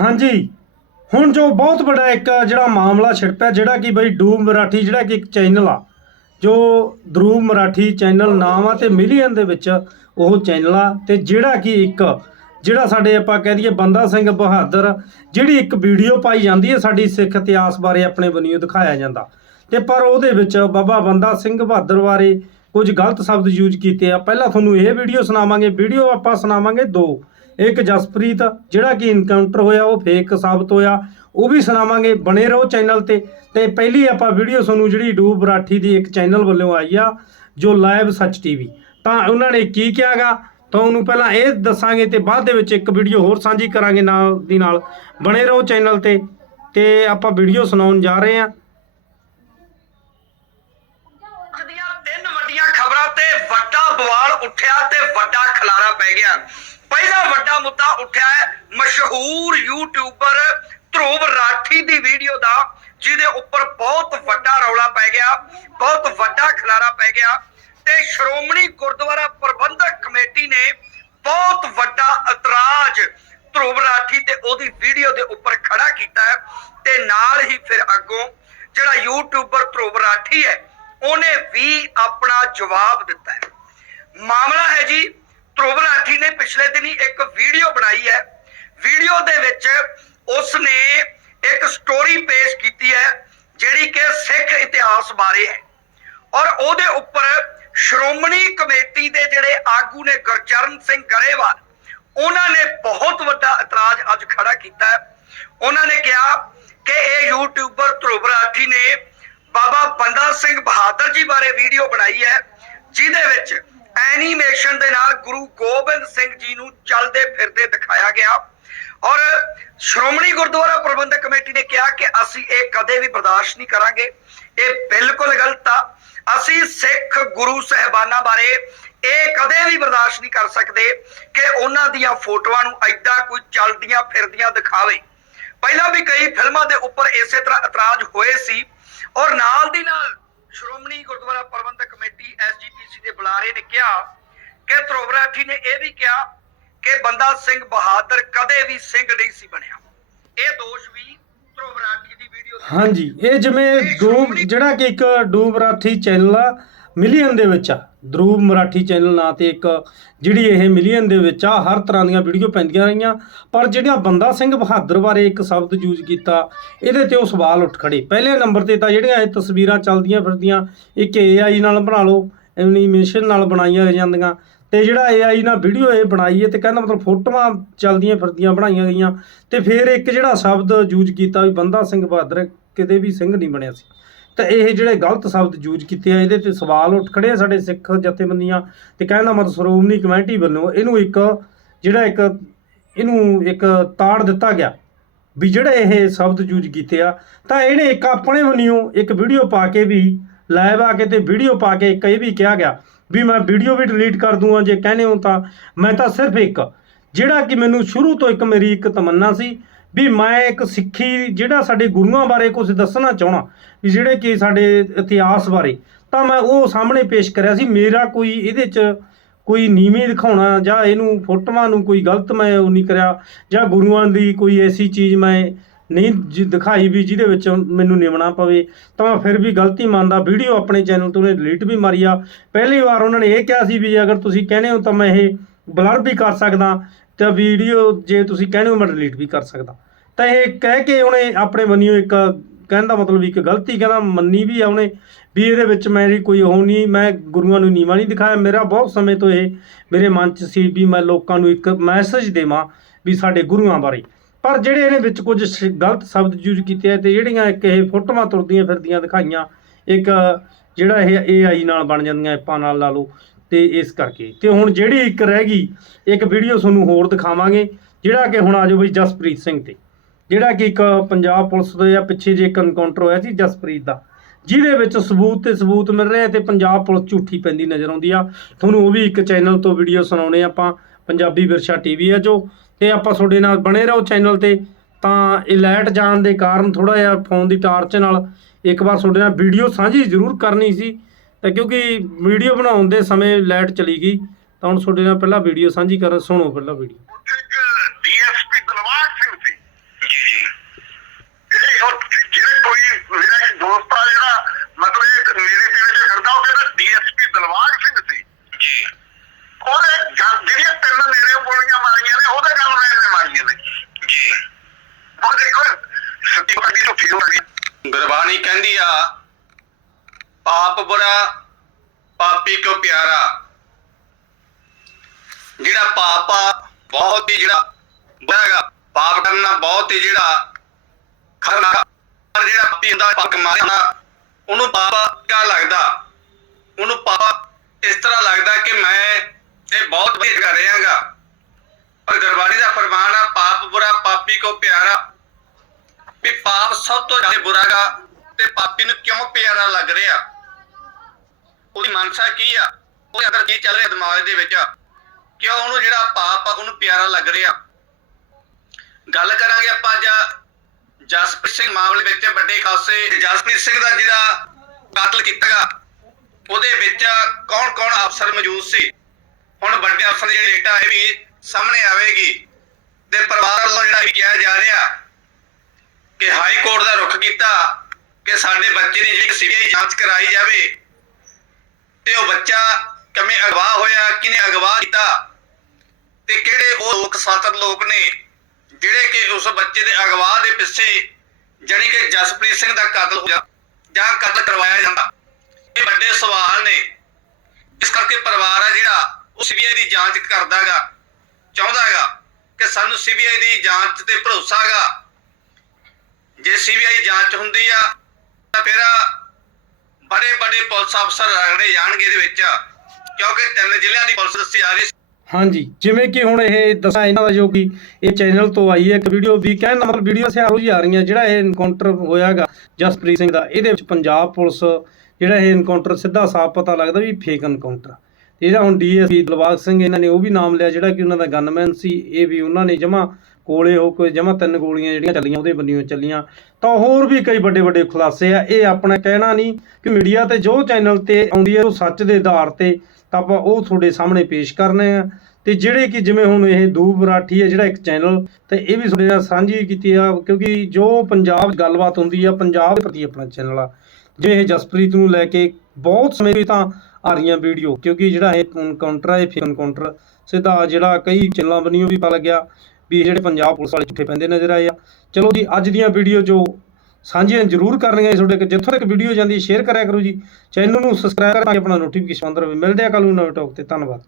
ਹਾਂਜੀ। ਹੁਣ ਜੋ ਬਹੁਤ ਵੱਡਾ ਇੱਕ ਜਿਹੜਾ ਮਾਮਲਾ ਛਿੜਪਿਆ, ਜਿਹੜਾ ਕਿ ਬਈ ਡੂਬ ਮਰਾਠੀ, ਜਿਹੜਾ ਕਿ ਇੱਕ ਚੈਨਲ ਆ, ਜੋ ਧਰੂਵ ਮਰਾਠੀ ਚੈਨਲ ਨਾਮ ਆ ਤੇ ਮਿਲੀਅਨ ਦੇ ਵਿੱਚ ਉਹ ਚੈਨਲ ਆ ਤੇ ਜਿਹੜਾ ਕਿ ਇੱਕ, ਜਿਹੜਾ ਸਾਡੇ ਆਪਾਂ ਕਹਿ ਦਈਏ ਬੰਦਾ ਸਿੰਘ ਬਹਾਦਰ, ਜਿਹੜੀ ਇੱਕ ਵੀਡੀਓ ਪਾਈ ਜਾਂਦੀ ਹੈ ਸਾਡੀ ਸਿੱਖ ਇਤਿਹਾਸ ਬਾਰੇ ਆਪਣੇ ਬਨਿਓ ਦਿਖਾਇਆ ਜਾਂਦਾ। ਤੇ ਪਰ ਉਹਦੇ ਵਿੱਚ ਬਾਬਾ ਬੰਦਾ ਸਿੰਘ ਬਹਾਦਰ ਬਾਰੇ ਕੁਝ ਗਲਤ ਸ਼ਬਦ ਯੂਜ਼ ਕੀਤੇ ਆ। ਪਹਿਲਾਂ ਤੁਹਾਨੂੰ ਇਹ ਵੀਡੀਓ ਸੁਣਾਵਾਂਗੇ, ਵੀਡੀਓ ਆਪਾਂ ਸੁਣਾਵਾਂਗੇ ਦੋ। ਇੱਕ ਜਸਪ੍ਰੀਤ, ਜਿਹੜਾ ਕਿ ਇਨਕਾਊਂਟਰ ਹੋਇਆ, ਉਹ ਫੇਕ ਸਾਬਤ ਹੋਇਆ। ਉਹ ਵੀ ਸੁਣਾਵਾਂਗੇ, ਬਣੇ ਰਹੋ ਚੈਨਲ ਤੇ। ਤੇ ਪਹਿਲੀ ਆਪਾਂ ਵੀਡੀਓ ਤੁਹਾਨੂੰ ਜਿਹੜੀ ਡੂਬ ਬਰਾਠੀ ਦੀ ਇੱਕ ਚੈਨਲ ਵੱਲੋਂ ਆਈ ਆ, ਜੋ ਲਾਈਵ ਸੱਚ ਟੀਵੀ ਤਾਂ ਉਹਨਾਂ ਨੇ ਕੀ ਕਿਹਾਗਾ? ਤਾਂ ਪਹਿਲਾਂ ਇਹ ਦੱਸਾਂਗੇ ਤੇ ਬਾਅਦ ਦੇ ਵਿੱਚ ਇੱਕ ਵੀਡੀਓ ਹੋਰ ਸਾਂਝੀ ਕਰਾਂਗੇ ਨਾਲ ਦੀ ਨਾਲ। ਬਣੇ ਰਹੋ ਚੈਨਲ ਤੇ। ਤੇ ਆਪਾਂ ਵੀਡੀਓ ਸੁਣਾਉਣ ਜਾ ਰਹੇ ਹਾਂ। ਦੀਆਂ ਤਿੰਨ ਵੱਡੀਆਂ ਖਬਰਾਂ ਤੇ ਵੱਡਾ ਬਵਾਲ ਉੱਠਿਆ ਤੇ ਵੱਡਾ ਖਲਾਰਾ ਪੈ ਗਿਆ। ਪਹਿਲਾ ਵੱਡਾ ਮੁੱਦਾ ਉੱਠਿਆ ਹੈ ਮਸ਼ਹੂਰ ਯੂਟਿਊਬਰ ਧਰੂਵ ਰਾਠੀ ਦੀ ਵੀਡੀਓ ਦਾ, ਜਿਹਦੇ ਉੱਪਰ ਬਹੁਤ ਵੱਡਾ ਰੌਲਾ ਪੈ ਗਿਆ, ਬਹੁਤ ਵੱਡਾ ਖਲਾਰਾ ਪੈ ਗਿਆ ਤੇ ਸ਼੍ਰੋਮਣੀ ਗੁਰਦੁਆਰਾ ਪ੍ਰਬੰਧਕ ਕਮੇਟੀ ਨੇ ਬਹੁਤ ਵੱਡਾ ਇਤਰਾਜ਼ ਧਰੂਵ ਰਾਠੀ ਤੇ ਉਹਦੀ ਵੀਡੀਓ ਦੇ ਉੱਪਰ ਖੜਾ ਕੀਤਾ ਹੈ ਤੇ ਨਾਲ ਹੀ ਫਿਰ ਅੱਗੋਂ ਜਿਹੜਾ ਯੂਟਿਊਬਰ ਧਰੂਵ ਰਾਠੀ ਹੈ, ਉਹਨੇ ਵੀ ਆਪਣਾ ਜਵਾਬ ਦਿੱਤਾ ਹੈ। ਮਾਮਲਾ ਹੈ ਜੀ ਧਰੁਵ ਰਾਠੀ ਨੇ ਪਿਛਲੇ ਦਿਨੀ ਇੱਕ ਵੀਡੀਓ ਬਣਾਈ ਹੈ। ਵੀਡੀਓ ਦੇ ਵਿੱਚ ਉਸ ਨੇ ਇੱਕ ਸਟੋਰੀ ਪੇਸ਼ ਕੀਤੀ ਹੈ, ਜਿਹੜੀ ਕਿ ਸਿੱਖ ਇਤਿਹਾਸ ਬਾਰੇ ਹੈ। ਔਰ ਉਹਦੇ ਉੱਪਰ ਸ਼੍ਰੋਮਣੀ ਕਮੇਟੀ ਦੇ ਜਿਹੜੇ ਆਗੂ ਨੇ ਗੁਰਚਰਨ ਸਿੰਘ ਗਰੇਵਾਲ, ਉਹਨਾਂ ਨੇ ਬਹੁਤ ਵੱਡਾ ਇਤਰਾਜ਼ ਅੱਜ ਖੜਾ ਕੀਤਾ ਉਹਨਾਂ ਨੇ ਕਿਹਾ ਕਿ ਇਹ ਯੂਟਿਊਬਰ ਧਰੁਵ ਰਾਠੀ ਨੇ ਬਾਬਾ ਬੰਦਾ ਸਿੰਘ ਬਹਾਦਰ ਜੀ ਬਾਰੇ ਵੀਡੀਓ ਬਣਾਈ ਹੈ, ਜਿਹਦੇ ਵਿੱਚ ਐਨੀਮੇਸ਼ਨ ਦੇ ਨਾਲ ਗੁਰੂ ਗੋਬਿੰਦ ਸਿੰਘ ਜੀ ਨੂੰ ਚੱਲਦੇ ਫਿਰਦੇ ਦਿਖਾਇਆ ਗਿਆ। ਔਰ ਸ਼੍ਰੋਮਣੀ ਗੁਰਦੁਆਰਾ ਪ੍ਰਬੰਧਕ ਕਮੇਟੀ ਨੇ ਕਿਹਾ ਕਿ ਅਸੀਂ ਇਹ ਕਦੇ ਵੀ ਬਰਦਾਸ਼ਤ ਨਹੀਂ ਕਰਾਂਗੇ। ਇਹ ਬਿਲਕੁਲ ਗਲਤ ਆ। ਅਸੀਂ ਸਿੱਖ ਗੁਰੂ ਸਹਿਬਾਨਾਂ ਬਾਰੇ ਇਹ ਕਦੇ ਵੀ ਬਰਦਾਸ਼ਤ ਨਹੀਂ ਕਰ ਸਕਦੇ ਕਿ ਉਹਨਾਂ ਦੀਆਂ ਫੋਟੋਆਂ ਨੂੰ ਐਦਾਂ ਕੋਈ ਚੱਲਦੀਆਂ ਫਿਰਦੀਆਂ ਦਿਖਾਵੇ। ਪਹਿਲਾਂ ਵੀ ਕਈ ਫਿਲਮਾਂ ਦੇ ਉੱਪਰ ਇਸੇ ਤਰ੍ਹਾਂ ਇਤਰਾਜ਼ ਹੋਏ ਸੀ। ਔਰ ਨਾਲ ਦੀ ਨਾਲ ਸ਼੍ਰੋਮਣੀ ਗੁਰਦੁਆਰਾ ਪ੍ਰਬੰਧਕ ਕਮੇਟੀ ਐਸਜੀਪੀਸੀ ਦੇ ਬੁਲਾਰੇ ਨੇ ਕਿਹਾ ਕਿ ਧਰੋਵਰਾਠੀ ਨੇ ਇਹ ਵੀ ਕਿਹਾ ਕਿ ਬੰਦਾ ਸਿੰਘ ਬਹਾਦਰ ਕਦੇ ਵੀ ਸਿੰਘ ਨਹੀਂ ਸੀ ਬਣਿਆ। ਇਹ ਦੋਸ਼ ਵੀ ਧਰੋਵਰਾਠੀ ਦੀ ਵੀਡੀਓ ਹਾਂਜੀ ਇਹ ਜਿਵੇਂ ਡੂਬ ਜਿਹੜਾ ਕਿ ਇੱਕ ਡੂਬ ਮਰਾਠੀ ਚੈਨਲ ਆ ਮਿਲੀਅਨ ਦੇ ਵਿੱਚ ਆ। ਧਰੂਵ ਮਰਾਠੀ ਚੈਨਲ ਨਾਂ ਤੇ ਇੱਕ ਜਿਹੜੀ ਇਹ ਮਿਲੀਅਨ ਦੇ ਵਿੱਚ ਆ, ਹਰ ਤਰ੍ਹਾਂ ਦੀਆਂ ਵੀਡੀਓ ਪੈਂਦੀਆਂ ਰਹੀਆਂ। ਪਰ ਜਿਹੜਾ ਬੰਦਾ ਸਿੰਘ ਬਹਾਦਰ ਬਾਰੇ ਇੱਕ ਸ਼ਬਦ ਯੂਜ਼ ਕੀਤਾ, ਇਹਦੇ ਤੇ ਉਹ ਸਵਾਲ ਉੱਠ ਖੜੇ। ਪਹਿਲੇ ਨੰਬਰ ਤੇ ਤਾਂ ਜਿਹੜੀਆਂ ਇਹ ਤਸਵੀਰਾਂ ਚੱਲਦੀਆਂ ਫਿਰਦੀਆਂ, ਇੱਕ AI ਨਾਲ ਬਣਾ ਲਓ ਐਨੀਮੇਸ਼ਨ ਨਾਲ ਬਣਾਈਆਂ ਜਾਂਦੀਆਂ। ਤੇ ਜਿਹੜਾ AI ਨਾਲ ਵੀਡੀਓ ਇਹ ਬਣਾਈ ਹੈ ਤੇ ਕਹਿੰਦਾ ਮਤਲਬ ਫੋਟੋਆਂ ਚੱਲਦੀਆਂ ਫਿਰਦੀਆਂ, ਬਣਾਈਆਂ ਗਈਆਂ। ਤੇ ਫਿਰ ਇੱਕ ਜਿਹੜਾ ਸ਼ਬਦ ਯੂਜ਼ ਕੀਤਾ ਵੀ ਬੰਦਾ ਸਿੰਘ ਬਹਾਦਰ, ਕਿਤੇ ਵੀ ਸਿੰਘ ਨਹੀਂ ਬਣਿਆ ਸੀ। ਤਾਂ ਇਹ ਜਿਹੜੇ ਗਲਤ ਸ਼ਬਦ ਯੂਜ਼ ਕੀਤੇ ਆ, ਇਹਦੇ ਤੇ ਸਵਾਲ ਉੱਠ ਖੜੇ ਆ ਸਾਡੇ ਸਿੱਖ ਜਥੇਬੰਦੀਆਂ ਤੇ ਕਹਿੰਦਾ ਮਤਲਬ ਸ਼੍ਰੋਮਣੀ ਕਮੇਟੀ ਵੱਲੋਂ ਇਹਨੂੰ ਇੱਕ, ਜਿਹੜਾ ਇੱਕ, ਇਹਨੂੰ ਇੱਕ ਤਾੜ ਦਿੱਤਾ ਗਿਆ ਵੀ ਜਿਹੜੇ ਇਹ ਸ਼ਬਦ ਯੂਜ਼ ਕੀਤੇ ਆ, ਤਾਂ ਇਹਨੇ ਇੱਕ ਆਪਣੇ ਵੱਲੋਂ ਇੱਕ ਵੀਡੀਓ ਪਾ ਕੇ ਵੀ ਲਾਈਵ ਆ ਕੇ ਤੇ ਵੀਡੀਓ ਪਾ ਕੇ ਇੱਕ ਇਹ ਵੀ ਕਿਹਾ ਗਿਆ ਵੀ ਮੈਂ ਵੀਡੀਓ ਵੀ ਡਿਲੀਟ ਕਰ ਦੂੰਗਾ, ਜੇ ਕਹਿੰਦੇ ਹੋ ਤਾਂ ਮੈਂ ਤਾਂ ਸਿਰਫ ਇੱਕ, ਜਿਹੜਾ ਕਿ ਮੈਨੂੰ ਸ਼ੁਰੂ ਤੋਂ ਇੱਕ ਮੇਰੀ ਇੱਕ ਤਮੰਨਾ ਸੀ ਵੀ ਮੈਂ ਇੱਕ ਸਿੱਖੀ ਜਿਹੜਾ ਸਾਡੇ ਗੁਰੂਆਂ ਬਾਰੇ ਕੁਝ ਦੱਸਣਾ ਚਾਹਣਾ ਵੀ ਜਿਹੜੇ ਕਿ ਸਾਡੇ ਇਤਿਹਾਸ ਬਾਰੇ, ਤਾਂ ਮੈਂ ਉਹ ਸਾਹਮਣੇ ਪੇਸ਼ ਕਰਿਆ ਸੀ, ਮੇਰਾ ਕੋਈ ਇਹਦੇ 'ਚ ਕੋਈ ਨੀਵੇਂ ਦਿਖਾਉਣਾ ਜਾਂ ਇਹਨੂੰ ਫੋਟੋਆਂ ਨੂੰ ਕੋਈ ਗਲਤ ਮੈਂ ਉਹ ਨਹੀਂ ਕਰਿਆ, ਜਾਂ ਗੁਰੂਆਂ ਦੀ ਕੋਈ ਐਸੀ ਚੀਜ਼ ਮੈਂ ਨਹੀਂ ਦਿਖਾਈ ਵੀ ਜਿਹਦੇ ਵਿੱਚ ਮੈਨੂੰ ਨਿਮਣਾ ਪਵੇ, ਤਾਂ ਮੈਂ ਫਿਰ ਵੀ ਗਲਤੀ ਮੰਨਦਾ, ਵੀਡੀਓ ਆਪਣੇ ਚੈਨਲ ਤੋਂ ਡਿਲੀਟ ਵੀ ਮਾਰੀ ਆ। ਪਹਿਲੀ ਵਾਰ ਉਹਨਾਂ ਨੇ ਇਹ ਕਿਹਾ ਸੀ ਵੀ ਅਗਰ ਤੁਸੀਂ ਕਹਿੰਦੇ ਹੋ ਤਾਂ ਮੈਂ ਇਹ ਬਲਰ ਵੀ ਕਰ ਸਕਦਾ ਤਾਂ ਵੀਡੀਓ ਜੇ ਤੁਸੀਂ ਕਹਿੰਦੇ ਹੋ ਮੈਂ ਡਿਲੀਟ ਵੀ ਕਰ ਸਕਦਾ। ਤਾਂ ਇਹ ਕਹਿ ਕੇ ਉਹਨੇ ਆਪਣੇ ਬੰਨਿਓ ਇੱਕ ਕਹਿਣ ਦਾ ਮਤਲਬ ਵੀ ਇੱਕ ਗਲਤੀ ਕਹਿੰਦਾ, ਮੰਨੀ ਵੀ ਆ ਉਹਨੇ ਵੀ ਇਹਦੇ ਵਿੱਚ ਮੇਰੀ ਕੋਈ ਉਹ ਨਹੀਂ, ਮੈਂ ਗੁਰੂਆਂ ਨੂੰ ਨੀਵਾਂ ਨਹੀਂ ਦਿਖਾਇਆ। ਮੇਰਾ ਬਹੁਤ ਸਮੇਂ ਤੋਂ ਇਹ ਮੇਰੇ ਮਨ 'ਚ ਸੀ ਵੀ ਮੈਂ ਲੋਕਾਂ ਨੂੰ ਇੱਕ ਮੈਸੇਜ ਦੇਵਾਂ ਵੀ ਸਾਡੇ ਗੁਰੂਆਂ ਬਾਰੇ। ਪਰ ਜਿਹੜੇ ਇਹਨੇ ਵਿੱਚ ਕੁਝ ਸ਼- ਗਲਤ ਸ਼ਬਦ ਯੂਜ਼ ਕੀਤੇ ਆ ਤੇ ਜਿਹੜੀਆਂ ਇੱਕ ਇਹ ਫੋਟੋਆਂ ਤੁਰਦੀਆਂ ਫਿਰਦੀਆਂ ਦਿਖਾਈਆਂ, ਇੱਕ ਜਿਹੜਾ ਇਹ AI ਨਾਲ ਬਣ ਜਾਂਦੀਆਂ ਐਪਾਂ ਨਾਲ ਲਾ ਲਓ ਤੇ ਇਸ ਕਰਕੇ। ਤੇ ਹੁਣ ਜਿਹੜੀ ਇੱਕ ਰਹਿ ਗਈ, ਇੱਕ ਵੀਡੀਓ ਤੁਹਾਨੂੰ ਹੋਰ ਦਿਖਾਵਾਂਗੇ, ਜਿਹੜਾ ਕਿ ਹੁਣ ਆਜੋ ਬਈ ਜਸਪ੍ਰੀਤ ਸਿੰਘ ਤੇ। ਜਿਹੜਾ ਕਿ ਇੱਕ ਪੰਜਾਬ ਪੁਲਿਸ ਦੇ ਜਾਂ ਪਿੱਛੇ ਜੇ ਇੱਕ ਐਨਕਾਊਂਟਰ ਹੋਇਆ ਸੀ ਜਸਪ੍ਰੀਤ ਦਾ। ਜਿਹਦੇ ਵਿੱਚ ਸਬੂਤ ਤੇ ਸਬੂਤ ਮਿਲ ਰਹੇ ਆ ਤੇ ਪੰਜਾਬ ਪੁਲਿਸ ਝੂਠੀ ਪੈਂਦੀ ਨਜ਼ਰ ਆਉਂਦੀ ਆ। ਤੁਹਾਨੂੰ ਉਹ ਵੀ ਇੱਕ ਚੈਨਲ ਤੋਂ ਵੀਡੀਓ ਸੁਣਾਉਣੇ ਆਪਾਂ, ਪੰਜਾਬੀ ਵਿਰਸਾ ਟੀਵੀ ਆ ਜੋ। ਤੇ ਆਪਾਂ ਤੁਹਾਡੇ ਨਾਲ ਬਣੇ ਰਹੋ ਚੈਨਲ ਤੇ। ਤਾਂ ਇਹ ਲਾਈਟ ਜਾਣ ਦੇ ਕਾਰਨ ਥੋੜਾ ਜਿਹਾ ਫੋਨ ਦੀ ਟਾਰਚ ਨਾਲ ਇੱਕ ਵਾਰ ਤੁਹਾਡੇ ਨਾਲ ਵੀਡੀਓ ਸਾਂਝੀ ਜ਼ਰੂਰ ਕਰਨੀ ਸੀ। ਤਾਂ ਕਿਉਂਕਿ ਵੀਡੀਓ ਬਣਾਉਣ ਦੇ ਸਮੇਂ ਲਾਈਟ ਚਲੀ ਗਈ ਤਾਂ ਹੁਣ ਤੁਹਾਡੇ ਨਾਲ ਪਹਿਲਾਂ ਵੀਡੀਓ ਸਾਂਝੀ ਕਰ ਸੁਣੋ ਪਹਿਲਾਂ ਵੀਡੀਓ। ਡੀਐਸਪੀ ਜਿਹੜੇ ਕੋਈ ਮੇਰਾ ਮਤਲਬ ਸਿੰਘ ਸੀ। ਜੀ। ਜਿਹੜੀਆਂ ਪਾਪ ਬੁਰਾ ਪਾਪੀ ਕੋ ਪਿਆਰਾ? ਜਿਹੜਾ ਪਾਪ ਆ, ਬਹੁਤ ਹੀ ਜਿਹੜਾ ਬੁਰਾ ਪਾਪ ਕਰਨਾ ਬਹੁਤ ਹੀ ਜਿਹੜਾ ਖਤਰਨਾਕ ਜਿਹੜਾ ਪਾਪੀ ਹੁੰਦਾ, ਪਾਪ ਕਮਾਉਂਦਾ ਉਹਨੂੰ ਪਾਪ ਕਿਆ ਲੱਗਦਾ? ਉਹਨੂੰ ਪਾਪ ਇਸ ਤਰ੍ਹਾਂ ਲੱਗਦਾ ਕਿ ਮੈਂ ਇਹ ਬਹੁਤ ਵਧੀਆ ਕਰ ਰਿਹਾਗਾ ਪਰ ਗੁਰਬਾਣੀ ਦਾ ਫਰਮਾਨ ਆ, ਪਾਪ ਬੁਰਾ, ਪਾਪੀ ਕੋ ਪਿਆਰਾ? ਵੀ ਪਾਪ ਸਭ ਤੋਂ ਜ਼ਿਆਦਾ ਬੁਰਾ ਗਾ ਤੇ ਪਾਪੀ ਨੂੰ ਕਿਉਂ ਪਿਆਰਾ ਲੱਗ ਰਿਹਾ? ਉਹਦੀ ਮਨਸਾ ਕੀ ਆ? ਉਹ ਅੰਦਰ ਕੀ ਚੱਲ ਰਿਹਾ ਦਿਮਾਗ ਦੇ ਵਿੱਚ? ਕਿਉਂ ਉਹਨੂੰ ਜਿਹੜਾ ਪਾਪ ਆ, ਉਹਨੂੰ ਪਿਆਰਾ ਲੱਗ ਰਿਹਾ? ਗੱਲ ਕਰਾਂਗੇ ਆਪਾਂ ਅੱਜ ਜਸਪ੍ਰੀਤ ਸਿੰਘ ਮਾਮਲੇ ਵਿੱਚ ਵੱਡੇ ਖਾਸੇ ਜਸਪ੍ਰੀਤ ਸਿੰਘ ਦਾ ਜਿਹੜਾ ਕਤਲ ਕੀਤਾ ਉਹਦੇ ਵਿੱਚ ਕੌਣ ਕੌਣ ਅਫਸਰ ਮੌਜੂਦ ਸੀ? ਹੁਣ ਵੱਡੇ ਅਫਸਰ ਜਿਹੜੇ ਡੇਟਾ ਇਹ ਵੀ ਸਾਹਮਣੇ ਆਵੇਗੀ। ਤੇ ਪਰਿਵਾਰ ਵੱਲੋਂ ਜਿਹੜਾ ਵੀ ਕਿਹਾ ਜਾ ਰਿਹਾ ਕਿ ਹਾਈ ਕੋਰਟ ਦਾ ਰੁਖ ਕੀਤਾ ਕਿ ਸਾਡੇ ਬੱਚੇ ਦੀ ਜਿਹੜੀ ਸੀਬੀਆਈ ਜਾਂਚ ਕਰਾਈ ਜਾਵੇ ਤੇ ਉਹ ਬੱਚਾ ਕਿਵੇਂ ਅਗਵਾ ਹੋਇਆ ਕਿਨੇ ਅਗਵਾ ਕੀਤਾ ਤੇ ਕਿਹੜੇ ਉਹ ਲੋਕ ਸਾਤਰ ਲੋਕ ਨੇ ਜਿਹੜੇ ਕਿ ਉਸ ਬੱਚੇ ਦੇ ਅਗਵਾ ਦੇ ਪਿੱਛੇ ਜਾਣੀ ਕਿ ਜਸਪ੍ਰੀਤ ਸਿੰਘ ਦਾ ਕਤਲ ਹੋ ਜਾ ਜਾਂ ਕਤਲ ਕਰਵਾਇਆ ਜਾਂਦਾ। ਇਹ ਵੱਡੇ ਸਵਾਲ ਨੇ। ਇਸ ਕਰਕੇ ਪਰਿਵਾਰ ਆ ਜਿਹੜਾ, ਉਹ ਸੀਬੀਆਈ ਦੀ ਜਾਂਚ ਕਰਦਾਗਾ, ਚਾਹੁੰਦਾਗਾ ਕਿ ਸਾਨੂੰ ਸੀਬੀਆਈ ਦੀ ਜਾਂਚ ਤੇ ਭਰੋਸਾ ਹੈਗਾ ਜੇ ਸੀਬੀਆਈ ਜਾਂਚ ਹੁੰਦੀ ਆ, ਤਾਂ ਫਿਰ ਬੜੇ ਬੜੇ ਪੁਲਿਸ ਅਫਸਰ ਰਗੜੇ ਜਾਣਗੇ ਇਹਦੇ ਵਿੱਚ, ਕਿਉਂਕਿ ਤਿੰਨ ਜ਼ਿਲ੍ਹਿਆਂ ਦੀ ਪੁਲਿਸ ਦੱਸੀ ਜਾ ਰਹੀ ਹਾਂਜੀ, ਜਿਵੇਂ ਕਿ ਹੁਣ ਇਹ ਦੱਸਾਂ ਇਹਨਾਂ ਦਾ ਜੋ ਕਿ ਇਹ ਚੈਨਲ ਤੋਂ ਆਈ ਹੈ, ਇੱਕ ਵੀਡੀਓ ਵੀ ਕਹਿਣ ਦਾ ਮਤਲਬ ਵੀਡੀਓ ਸਿਆਰੋ ਜੀ ਆ ਰਹੀਆਂ, ਜਿਹੜਾ ਇਹ ਐਨਕਾਊਂਟਰ ਹੋਇਆਗਾ ਜਸਪ੍ਰੀਤ ਸਿੰਘ ਦਾ, ਇਹਦੇ ਵਿੱਚ ਪੰਜਾਬ ਪੁਲਿਸ ਜਿਹੜਾ ਇਹ ਐਨਕਾਊਂਟਰ ਸਿੱਧਾ ਸਾਫ਼ ਪਤਾ ਲੱਗਦਾ ਵੀ ਫੇਕ ਐਨਕਾਊਂਟਰ ਤੇ ਜਿਹੜਾ ਹੁਣ ਡੀਐਸਪੀ ਦਿਲਬਾਗ ਸਿੰਘ ਇਹਨਾਂ ਨੇ ਉਹ ਵੀ ਨਾਮ ਲਿਆ, ਜਿਹੜਾ ਕਿ ਉਹਨਾਂ ਦਾ ਗਨਮੈਨ ਸੀ, ਇਹ ਵੀ ਉਹਨਾਂ ਨੇ ਜਮਾ ਕੋਲੇ ਹੋ ਕੇ ਜਮਾ ਤਿੰਨ ਗੋਲੀਆਂ ਜਿਹੜੀਆਂ ਚੱਲੀਆਂ, ਉਹਦੇ ਬੰਨਿਓ ਚੱਲੀਆਂ। ਤਾਂ ਹੋਰ ਵੀ ਕਈ ਵੱਡੇ ਵੱਡੇ ਖੁਲਾਸੇ ਆ। ਇਹ ਆਪਣਾ ਕਹਿਣਾ ਨਹੀਂ ਕਿ ਮੀਡੀਆ ਤੇ ਜੋ ਚੈਨਲ ਤੇ ਆਉਂਦੀ ਹੈ ਉਹ ਸੱਚ ਦੇ ਆਧਾਰ ਤੇ ਤਾਂ ਆਪਾਂ ਉਹ ਤੁਹਾਡੇ ਸਾਹਮਣੇ ਪੇਸ਼ ਕਰਨੇ ਆ। ਤੇ ਜਿਹੜੇ ਕਿ ਜਿਵੇਂ ਹੁਣ ਇਹ ਦੂਬ ਮਰਾਠੀ ਹੈ ਜਿਹੜਾ ਇੱਕ ਚੈਨਲ, ਤੇ ਇਹ ਵੀ ਤੁਹਾਡੇ ਨਾਲ ਸਾਂਝੀ ਕੀਤੀ ਆ, ਕਿਉਂਕਿ ਜੋ ਪੰਜਾਬ 'ਚ ਗੱਲਬਾਤ ਹੁੰਦੀ ਆ, ਪੰਜਾਬ ਦੇ ਪ੍ਰਤੀ ਆਪਣਾ ਚੈਨਲ ਆ। ਜਿਵੇਂ ਇਹ ਜਸਪ੍ਰੀਤ ਨੂੰ ਲੈ ਕੇ ਬਹੁਤ ਸਮੇਂ ਤੋਂ ਤਾਂ ਆ ਰਹੀਆਂ ਵੀਡੀਓ, ਕਿਉਂਕਿ ਜਿਹੜਾ ਇਹ ਇਨਕਾਊਂਟਰ ਹੈ ਇਹ ਫੇਕ ਸਿੱਧਾ ਜਿਹੜਾ ਕਈ ਚੈਨਲਾਂ ਬਣੀਓ ਵੀ ਪਤਾ ਲੱਗਿਆ। ਵੀ ਜਿਹੜੇ ਪੰਜਾਬ ਪੁਲਿਸ ਵਾਲੇ ਝੂਠੇ ਪੈਂਦੇ ਨਜ਼ਰ ਆਏ ਆ। ਚਲੋ ਜੀ, ਅੱਜ ਦੀਆਂ ਵੀਡੀਓ ਜੋ ਸਾਂਝੀਆਂ ਜ਼ਰੂਰ ਕਰਨੀਆਂ ਤੁਹਾਡੇ ਜਿੱਥੋਂ ਤੱਕ ਵੀਡੀਓ ਜਾਂਦੀ ਸ਼ੇਅਰ ਕਰਿਆ ਕਰੋ ਜੀ। ਚੈਨਲ ਨੂੰ ਸਬਸਕ੍ਰਾਈਬ ਕਰਕੇ ਆਪਣਾ ਨੋਟੀਫਿਕੇਸ਼ਨ ਅੰਦਰ ਮਿਲਦੇ ਆ ਕੱਲ ਨੂੰ ਨਵੇਂ ਟੌਕ ਤੇ। ਧੰਨਵਾਦ।